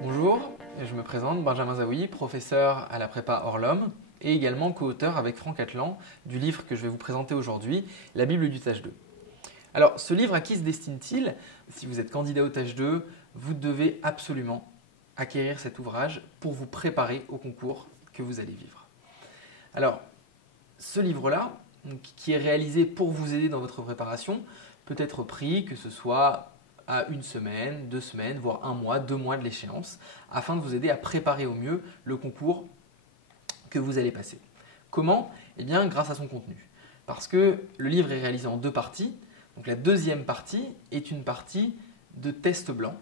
Bonjour, je me présente Benjamin Zaouи, professeur à la prépa Orlum et également co-auteur avec Franck Atlan du livre que je vais vous présenter aujourd'hui, La Bible du Tâche 2. Alors, ce livre, à qui se destine-t-il? Si vous êtes candidat au Tâche 2, vous devez absolument acquérir cet ouvrage pour vous préparer au concours que vous allez vivre. Alors, ce livre-là, qui est réalisé pour vous aider dans votre préparation, peut être pris, que ce soit à une semaine, 2 semaines, voire un mois, 2 mois de l'échéance, afin de vous aider à préparer au mieux le concours que vous allez passer. Comment? Eh bien, grâce à son contenu. Parce que le livre est réalisé en 2 parties. Donc la deuxième partie est une partie de test blanc.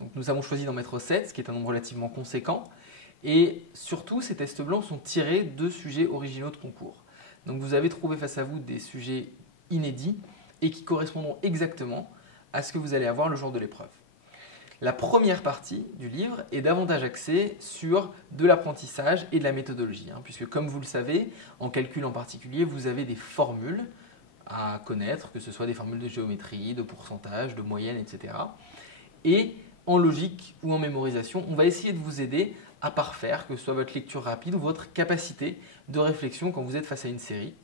Donc nous avons choisi d'en mettre 7, ce qui est un nombre relativement conséquent. Et surtout, ces tests blancs sont tirés de sujets originaux de concours. Donc vous avez trouvé face à vous des sujets inédits et qui correspondront exactement à ce que vous allez avoir le jour de l'épreuve. La première partie du livre est davantage axée sur de l'apprentissage et de la méthodologie, puisque comme vous le savez, en calcul en particulier, vous avez des formules à connaître, que ce soit des formules de géométrie, de pourcentage, de moyenne, etc. Et en logique ou en mémorisation, on va essayer de vous aider à parfaire, que ce soit votre lecture rapide ou votre capacité de réflexion quand vous êtes face à une série.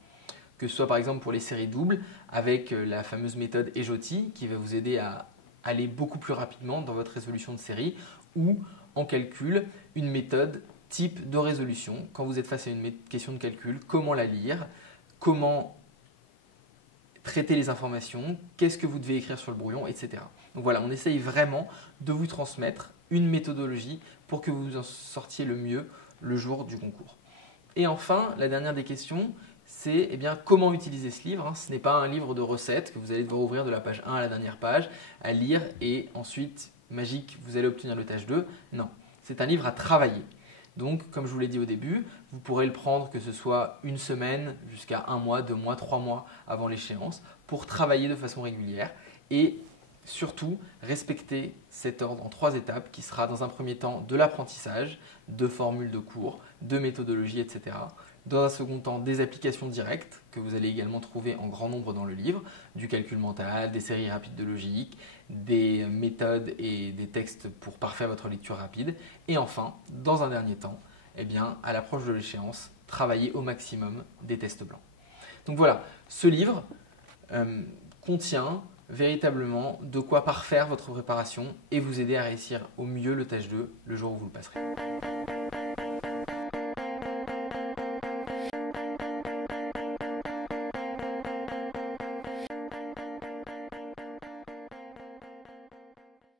Que ce soit par exemple pour les séries doubles avec la fameuse méthode EJOTI qui va vous aider à aller beaucoup plus rapidement dans votre résolution de série, ou en calcul, une méthode type de résolution. Quand vous êtes face à une question de calcul, comment la lire, comment traiter les informations, qu'est-ce que vous devez écrire sur le brouillon, etc. Donc voilà, on essaye vraiment de vous transmettre une méthodologie pour que vous en sortiez le mieux le jour du concours. Et enfin, la dernière des questions, c'est comment utiliser ce livre. Ce n'est pas un livre de recettes que vous allez devoir ouvrir de la page 1 à la dernière page, à lire et ensuite, magique, vous allez obtenir le tâche 2. Non, c'est un livre à travailler. Donc, comme je vous l'ai dit au début, vous pourrez le prendre que ce soit une semaine jusqu'à 1 mois, 2 mois, 3 mois avant l'échéance pour travailler de façon régulière et surtout respecter cet ordre en 3 étapes qui sera dans un premier temps de l'apprentissage, de formules de cours, de méthodologie, etc. Dans un second temps, des applications directes que vous allez également trouver en grand nombre dans le livre, du calcul mental, des séries rapides de logique, des méthodes et des textes pour parfaire votre lecture rapide. Et enfin, dans un dernier temps, à l'approche de l'échéance, travailler au maximum des tests blancs. Donc voilà, ce livre contient véritablement de quoi parfaire votre préparation et vous aider à réussir au mieux le tâche 2 le jour où vous le passerez.